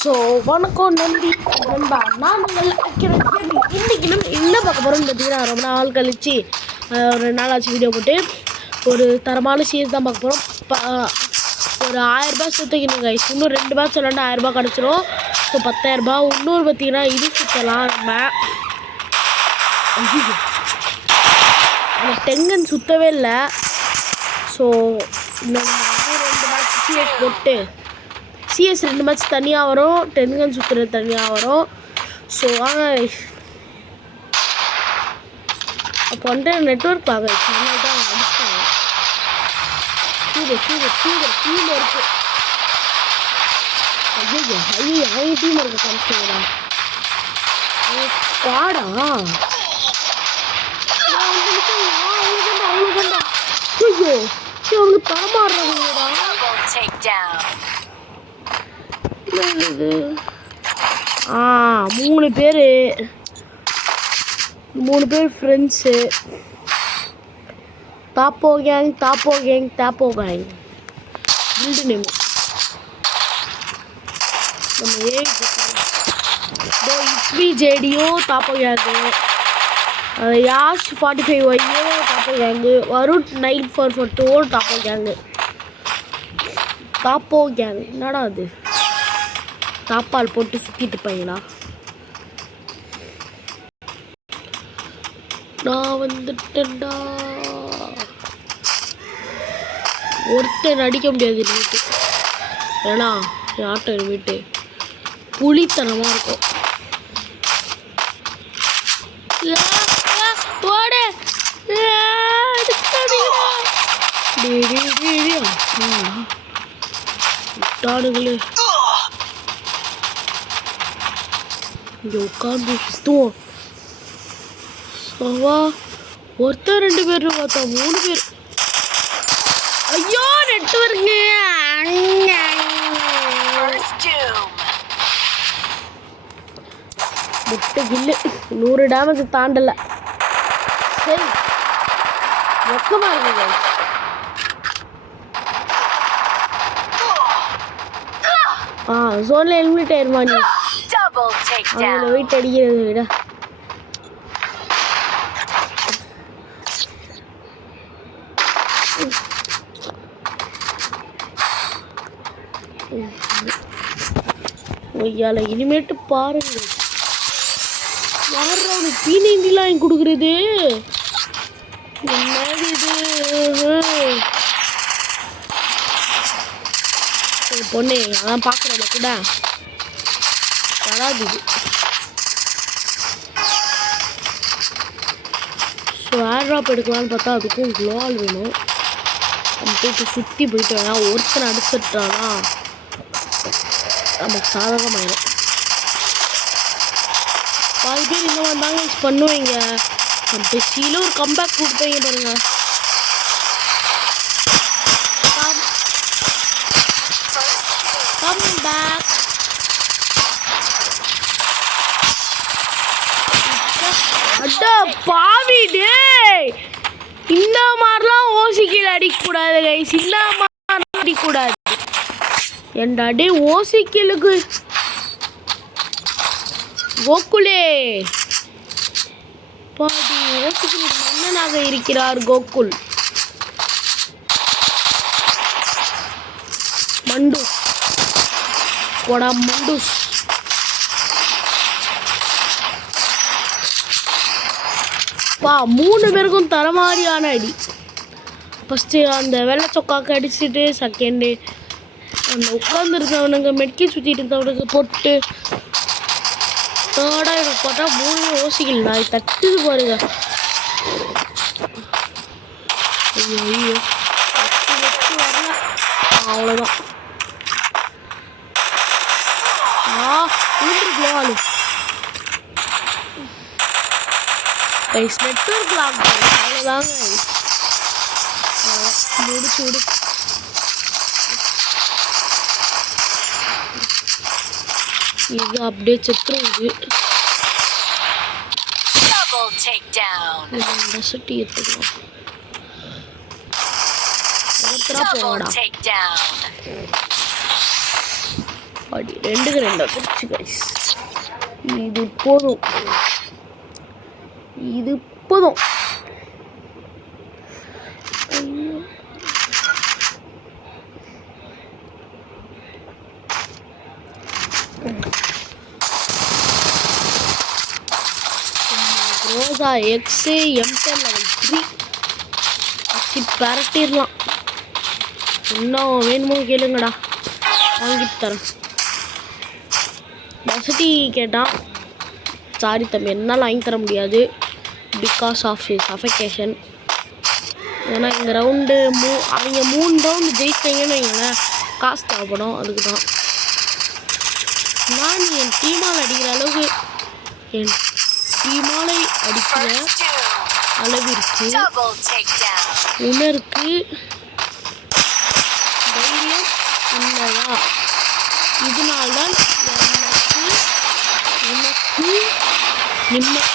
So வணக்கம் நன்றி நண்பா. நான் இன்னைக்கு நம்ம என்ன பார்க்க போகிறோம்னு பார்த்தீங்கன்னா, ரொம்ப நாள் கழிச்சு ஒரு நாளாச்சு வீடியோ போட்டு ஒரு தரமான சீரியஸ் தான் பார்க்க போகிறோம். ஒரு 1000 சுற்றிக்கணும் கைஸ். இன்னும் 2 பேட்ச் சொல்லணும்னா 1000 கிடச்சிரும். ஸோ 10,000. இன்னொரு பார்த்தீங்கன்னா இது சுற்றலாம். நம்ம டெங்கன் சுற்றவே இல்லை. ஸோ இன்னும் 2 மேட்ச் சிஎஸ் போட்டு சிஎஸ் 2 மேட்ச் தனியாக வரும், டென்கன் சுற்றுறது தனியாக வரும். ஸோ வாங்க அப்போ வந்துட்டு நெட்ஒர்க் ஆக அதனால தான் அடிச்சாங்க. டீம் இருக்கு. ஐயோ அவங்க டீம் இருக்க காமிச்சிங்களா ஸ்குவாடா? அவ்வளோ ஐயோ அவங்க தரமாடுறாங்கடா. 3 பேர் ஃப்ரெண்ட்ஸு. தாப்போ கேங் பில்டு நேம் நம்ம ஹெச்பி ஜேடியோ தாப்போ கேங்கு, யாஷ் 45 தாப்போ கேங்கு, வருண் 9442 தாப்போ கேங். என்னடா அது தாப்பால் போட்டு சுற்றிட்டு பையனா? நான் வந்துட்டேன்டா. ஒருத்தர் அடிக்க முடியாது வீட்டு, ஏன்னா ஆட்டோ வீட்டு புலித்தனமாக இருக்கும். விட்டாடுங்களே இங்கே உட்காந்து சுற்றுவோம். ஒருத்தர் 2 பேர் பார்த்தா 3 பேர். ஐயோ நெட்வொர்க்கு முட்டை கில்லு 100 டேமேஜ் தாண்டல. சரி வெக்கமா இருக்குங்க. ஜோன்ல எலிமினேட் ஆயிருமா நீ? அவங்கள வெயிட் அடிக்கிறத விட ஒய்யால இனிமேட்டு பாருங்க யார் அவனுக்கு பீனிலாம் வாங்கி கொடுக்குறது. என்னது இது பொண்ணு அதான் பார்க்குறல கூட வராது இது. ஸோ ஏர் ட்ராப் எடுக்கலான்னு பார்த்தா அதுக்கும் க்ளோவால் வேணும். நம்ம போயிட்டு சுற்றி போயிட்டு வேணாம். ஒருத்தனை அடிச்சிட்டானா நமக்கு சாதகமாயிடும். பாதி பேர் இந்த மாதிரி தாங்க பண்ணுவீங்க. கம்பெசியில் ஒரு கம்பேக் கொடுப்பீங்க பாருங்க. கம்பேக் அட்டா பாவி டேய். இந்த மாதிரிலாம் ஓசிக்கில் அடிக்கக்கூடாது கைஸ். இந்த மாதிரி அடிக்கக்கூடாது. என்டா டே ஓசிக்கிலுக்கு கோகுலே பாடி ஓசிக்கில் மன்னனாக இருக்கிறார் கோகுல். மண்டூஸ் போடா மண்டூஸ். பா 3 பேருக்கும் தரமாரியான அடி. ஃபஸ்ட்டு அந்த வெள்ளை சொக்காக்கு அடிச்சுட்டு, செகண்டு அந்த உட்காந்துருந்தவனுங்க மெட்கி சுற்றிட்டு இருந்தவனுக்கு போட்டு, தேர்டாக எனக்கு பார்த்தா 3 ஓசிக்கல் நான் தட்டுது பாருங்க. ஐயோ ஐயோ வரல. அவ்வளோதான். விழுந்துருக்கலாம் கைஸ். நெட்வொர்க் லாக் அவ்வளோதாங்க. முடிச்சு விடு. இது அப்படியே செத்துரும். இது சுட்டி எடுத்துக்கலாம். போடா அடி 2க்கு 2 வந்துருச்சு கைஸ். இது போதும், இது போதும். ரோசா எக்ஸு M10 level 3 வச்சு பரட்டிடலாம். இன்னும் வேணுமோ கேளுங்கடா, வாங்கிட்டு தரேன். வசதி கேட்டால் சாரி தம்பி, என்னால் வாங்கி தர முடியாது. Because of his affectation. ஏன்னா இந்த ரவுண்டு அவங்க 3 ரவுண்டு ஜெயிச்சிங்கன்னு வைங்களேன், காசு தேவைப்படும். அதுக்கு தான் நான் என் டீமால் அடிக்கிற அளவுக்கு, என் டீமாலை அடிக்கிற அளவிற்கு உணருக்கு தைரியம் உள்ளதா? இதனால்தான் உனக்கு நிம்மக்கு.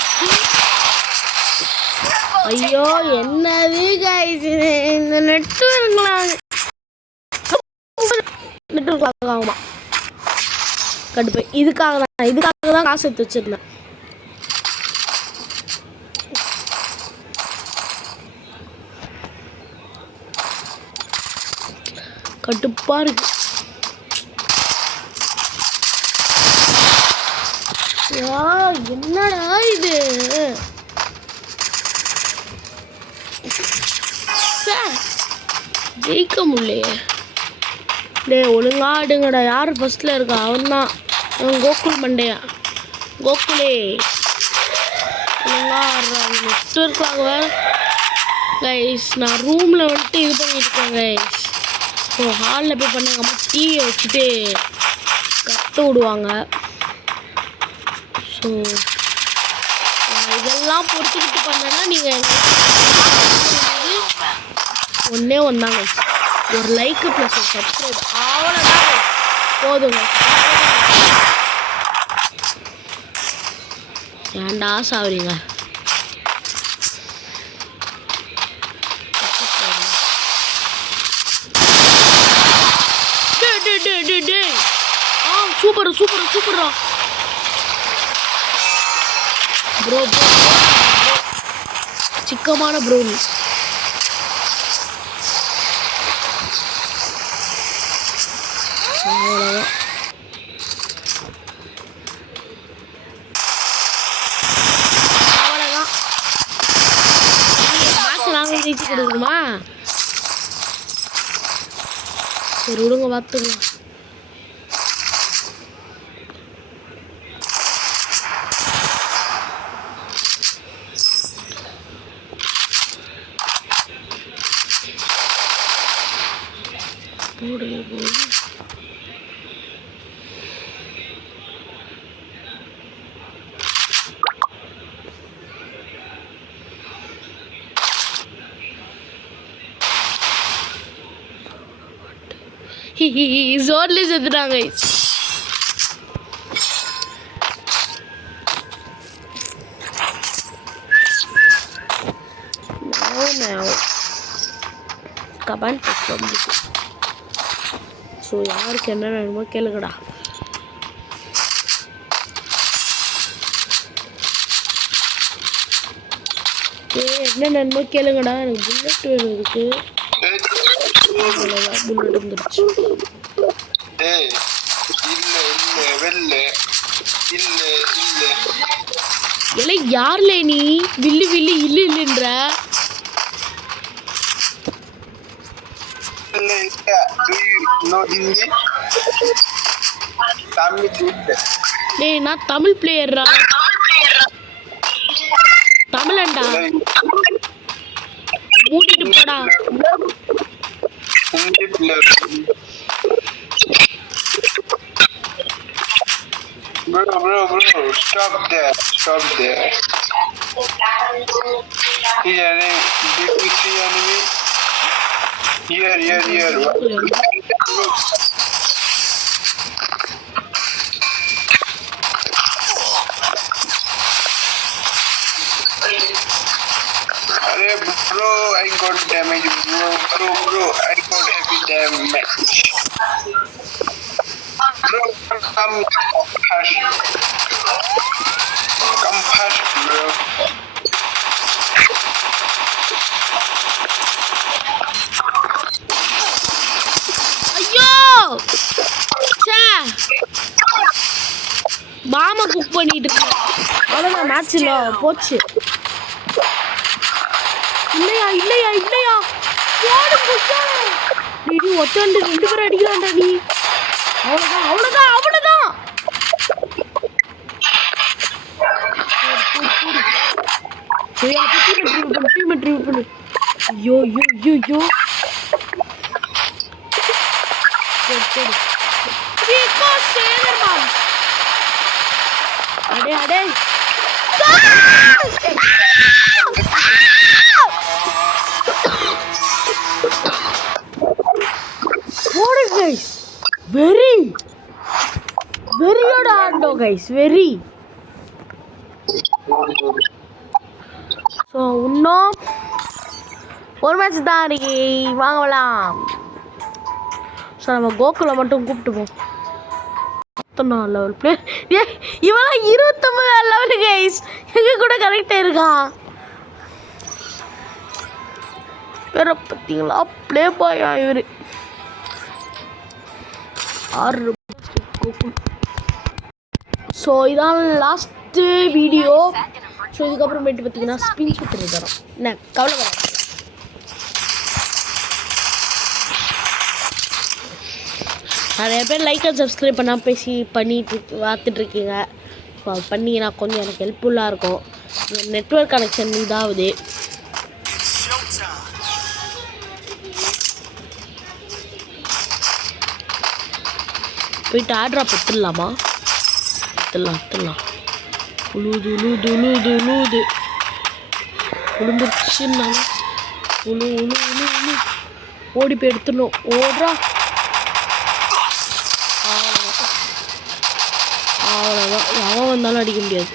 ஐயோ என்னது கைஸ், இந்த நெட்வொர்க் ஆகுமா கடுப்பு. இதுக்காக தான் காசு எடுத்து வச்சிருந்தேன். கடுப்பா இருக்கு. என்னடா இது, ஜெயிக்க முடியலையே. டே ஒழுங்கா ஆடுங்கடா. யார் ஃபர்ஸ்ட்ல இருக்கா? அவன் தான், கோகுல் மண்டையா. கோகுலே ஒழுங்கா ஆடுறாங்க. நெட்வொர்க்காக வேறு கைஸ். நான் ரூமில் வந்துட்டு இது பண்ணிட்டு இருக்கேன் கைஸ். ஸோ ஹாலில் போய் பண்ணாங்க, அம்மா டிவியை வச்சுட்டு கற்று விடுவாங்க. ஸோ இதெல்லாம் பொறுத்துக்கிட்டு பண்ணனா நீங்கள் ஒன்றே ஒன்றாங்க, ஒரு லைக்கு ப்ளஸ் ஒரு சப்ஸ்கிரைப், அவ்வளோதான் போதுங்க. ஏன்டா சாவறீங்க? சூப்பரா ப்ரோ, சிக்கமான ப்ரோனி. அவ்வளோதான். மேட்ச் நாங்கள் ஜெயிச்சு கொடுக்கணுமா? சரி விடுங்க, பார்த்துக்கலாம். ஜோன்ல செத்துட்டாங்க. கமெண்ட் வந்துச்சு. ஸோ யாருக்கு என்ன வேணுமோ கேளுங்கடா. என்ன வேணுமோ கேளுங்கடா. எனக்கு புல்லட் வேணும். இருக்கு புல்லட் வந்துருச்சு. இல்லை யார்ல நீ வில்லு வில்லு இல்லு இல்லைன்ற? டேய் நான் தமிழ் பிளேயர்ரா. தமிழன்டா, மூடிட்டு போடா. Bro, stop there. He's enemy. Did you see enemy? Here. Arey bro, I got damage. Bro, I got heavy damage. Bro, Come fast, bro. ஐயோ சே மாமா குக் பண்ணிட்டு இருக்கேன் அவ்வளோதான் மேட்ச்ல போச்சு இல்லையா இல்லையா இல்லையா போடு புஷா நீ ஒத்தாண்டு 2 பேர் அடிக்கலாம்டா நீ அவ்வளோதான் அவ்வளோதான் அவ்வளோதான் டீம் பண்ணு ஐயோ ஐயோ ஐயோ ஐயோ அடே அடே what is guys very வெறியோட ஆண்டோ guys வெரி ஸோ இன்னும் ஒரு மேட்ச் தான் இருக்கு வாங்கலாம் ஸோ நம்ம கோகுலை மட்டும் கூப்பிட்டுப்போம் 19 லெவல் பிளே இவெல்லாம் 29 லெவலு கைஸ் எங்க கூட கரெக்டாக இருக்கான் பேரை பார்த்தீங்களா ப்ளே பாயா இவர் 6 கோகுல் ஸோ இதான் லாஸ்ட்டு வீடியோ ஸோ இதுக்கப்புறமேட்டு பார்த்தீங்கன்னா ஸ்பின் சுற்றுறது தரோம் என்ன கவலைப்படாது நிறைய பேர் லைக் அண்ட் சப்ஸ்கிரைப் பண்ணால் பண்ணிட்டு பார்த்துட்ருக்கீங்க ஸோ அது பண்ணிங்கன்னா கொஞ்சம் எனக்கு ஹெல்ப்ஃபுல்லாக இருக்கும் நெட்வொர்க் கனெக்ஷன் இதாகுது போயிட்டு ஆட்ராப் எடுத்துடலாமா எடுத்துடலாம் உழுது உளுந்துருச்சுன்னாங்க உழு ஓடி போய் எடுத்துடணும் ஓடுறா அவ்வளோதான் அவன் வந்தாலும் அடிக்க முடியாது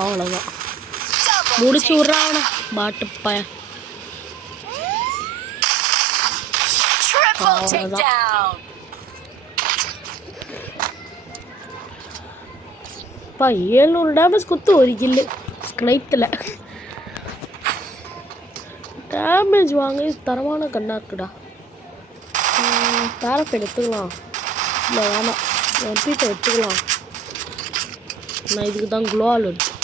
அவ்வளோதான் முடிச்சு விட்றான் பாட்டு பையன் அப்பா 700 டேமேஜ் குத்து ஒரு கில்லு ஸ்னைத்தில் டேமேஜ் வாங்க தரமான கண்ணாக இருக்குடா பேரஃப் எடுத்துக்கலாம் இல்லை வேணாம் எம்பீட்டை எடுத்துக்கலாம் நான் இதுக்கு தான் குளோவால் எடுத்து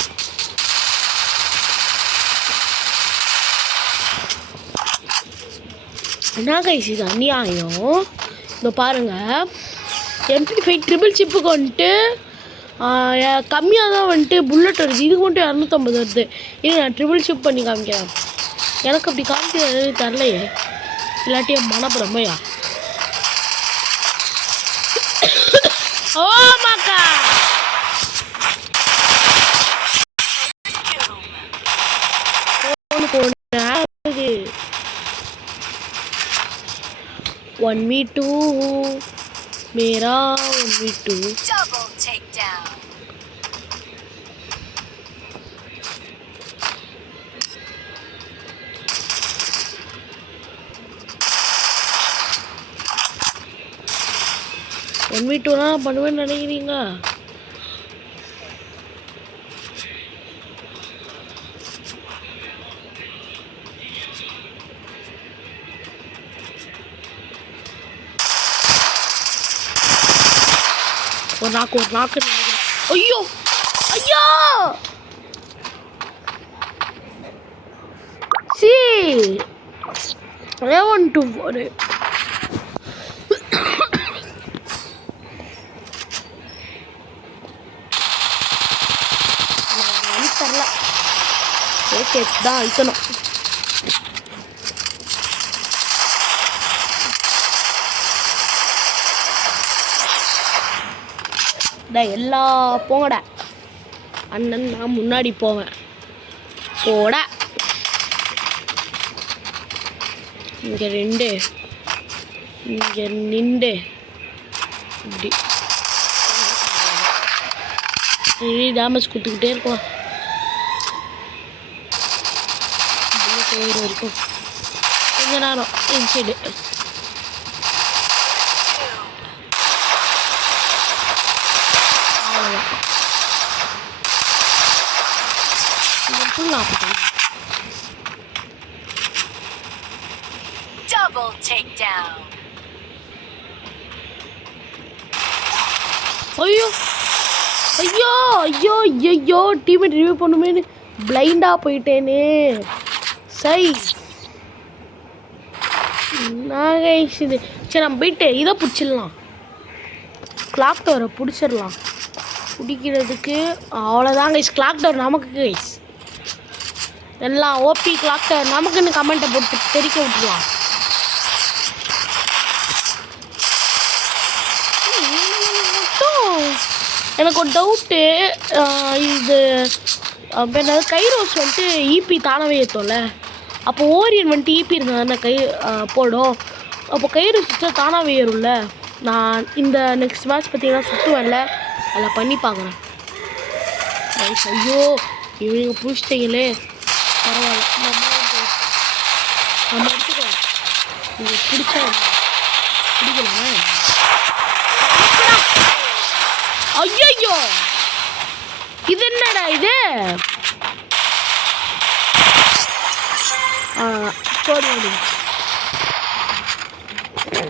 என்ன கைஸ் இது அநியாயம் இந்த பாருங்கள் MP5 ட்ரிபிள் சிப்புக்கு வந்துட்டு கம்மியாக தான் வந்துட்டு புல்லட் வருது இதுக்கு மட்டும் 250 வருது இது நான் ட்ரிபிள் சிப் பண்ணி காமிக்கிறேன் எனக்கு அப்படி காமிக்கிறது தரலையே இல்லாட்டி மனப்பிரமையா ஓ மாக்கா போனது 1v2 मेरा 1v2 double takedown ஒன் வீ டூனா பண்ணுவேன்னு நினைக்கிறீங்க ஒரு நாக்கு ஐயோ ஐயோ சி 11-4 தரல ஓகே தான் அழுத்தணும் எல்லா போங்கடா அண்ணன் நான் முன்னாடி போவேன் போடா இங்கே 2 இங்கே நின்று இப்படி டேமேஜ் கொடுத்துக்கிட்டே இருக்கலாம். இருக்கும் கொஞ்ச நேரம் இன்சைடு Double takedown. ஐயோ ஐயோ ஐயோ ஐயோ டீமேட் ரிவ்யூ பண்ணுமேனு பிளைண்டாக போயிட்டேனே. சரி நான் இது சரி நம்ம போயிட்டு இதை பிடிச்சிடலாம். கிளாக் டவரை பிடிச்சிடலாம். பிடிக்கிறதுக்கு அவ்வளோதான் கைஸ். கிளாக் டவர் நமக்கு கைஸ். எல்லாம் ஓபி கிளாக் டவர் நமக்குன்னு கமெண்ட்டை போட்டு தெரிக்க விட்டுருலாம். எனக்கு ஒரு டவுட்டு. இது என்னது கைரோஸ் வந்துட்டு ஈபி தானவே ஏற்றோம்ல. அப்போ ஓரியன் வந்துட்டு ஈபி இருந்தால் தானே கை போடும். அப்போ கைரோஸ் வச்சா தானாகவே ஏறும்ல. நான் இந்த நெக்ஸ்ட் மேட்ச் பார்த்தீங்கன்னா சுற்றுவேன்ல அதில் பண்ணி பார்க்குறேன். ஐயோ இவங்க பிடிச்சிட்டீங்களே பரவாயில்ல. நம்ம எடுத்துக்கலாம். நீங்கள் பிடிச்சா பிடிக்கலாமா? ஐயோ இது என்னடா இது?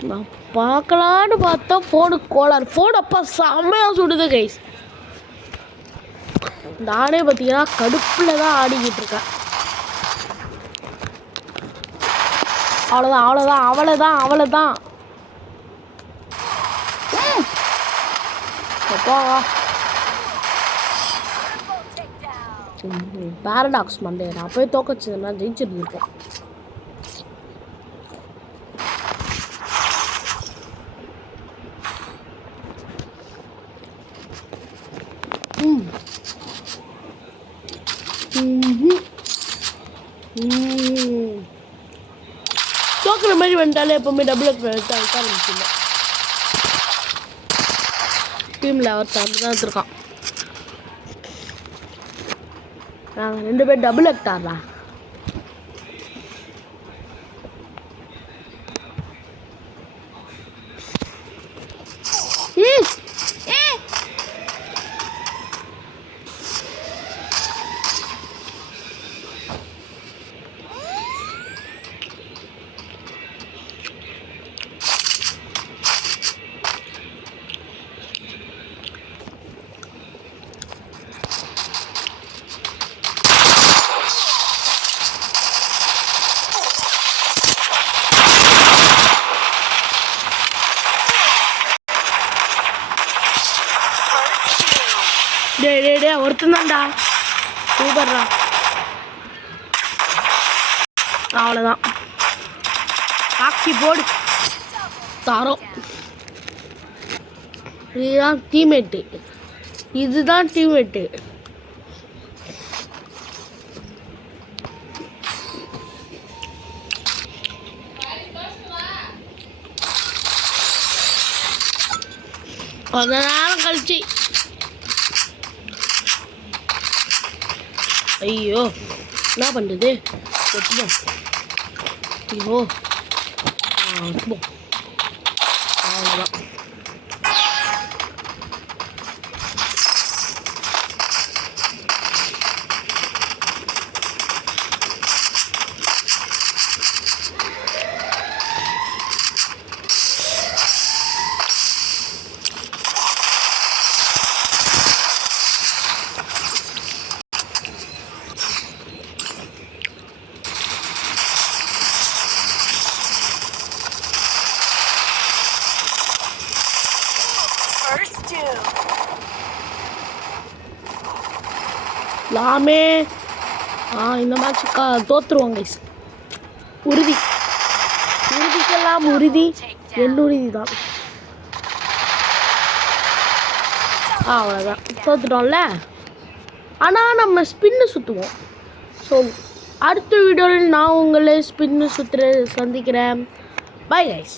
நான் பார்க்கலான்னு பார்த்தா ஃபோனு கோளாறு. ஃபோன் அப்பா செம்மையாக சுடுது கைஸ். நானே பார்த்தீங்கன்னா கடுப்பில் தான் ஆடிக்கிட்டு இருக்கேன். அவ்வளோதான் அவ்வளோதான் அவ்வளோதான் அவ்வளோதான். அப்பா பேரடாக்ஸ் மண்டே நான் போய் தோக்கச்சதுன்னா ஜெயிச்சுட்டு இருக்கேன். தோக்குற மாதிரி வந்துட்டாலே எப்பவுமே டபுள் எடுத்து ஆரம்பிச்சில்ல. டீமில் அவர் அப்படி தான் எடுத்துருக்கான். நாங்கள் 2 பேர் டபுள் ஆக்டாரா. டே ஒருத்தந்தான்டா சூப்பர்ரா. அவ்வளோதான் ஆக்கி போடு தரோம். இதுதான் டீம்மேட்டு. இதுதான் டீம்மேட்டு. கொஞ்ச நேரம் கழிச்சு ஐயோ என்ன பண்ணுறது ஒத்துப்போம். ஐயோ ஒத்துப்போம். அவ்வளோதான். லாமே இந்த மேட்ச் தோற்றுருவாங்க கைஸ். உறுதி. உறுதிக்கெல்லாம் உறுதி. என் உறுதி தான். அவ்வளோதான் தோற்றுட்டோம்ல. ஆனால் நம்ம ஸ்பின்னு சுற்றுவோம். ஸோ அடுத்த வீடியோவில் நான் உங்களை ஸ்பின்னு சந்திக்கிறேன். Bye guys.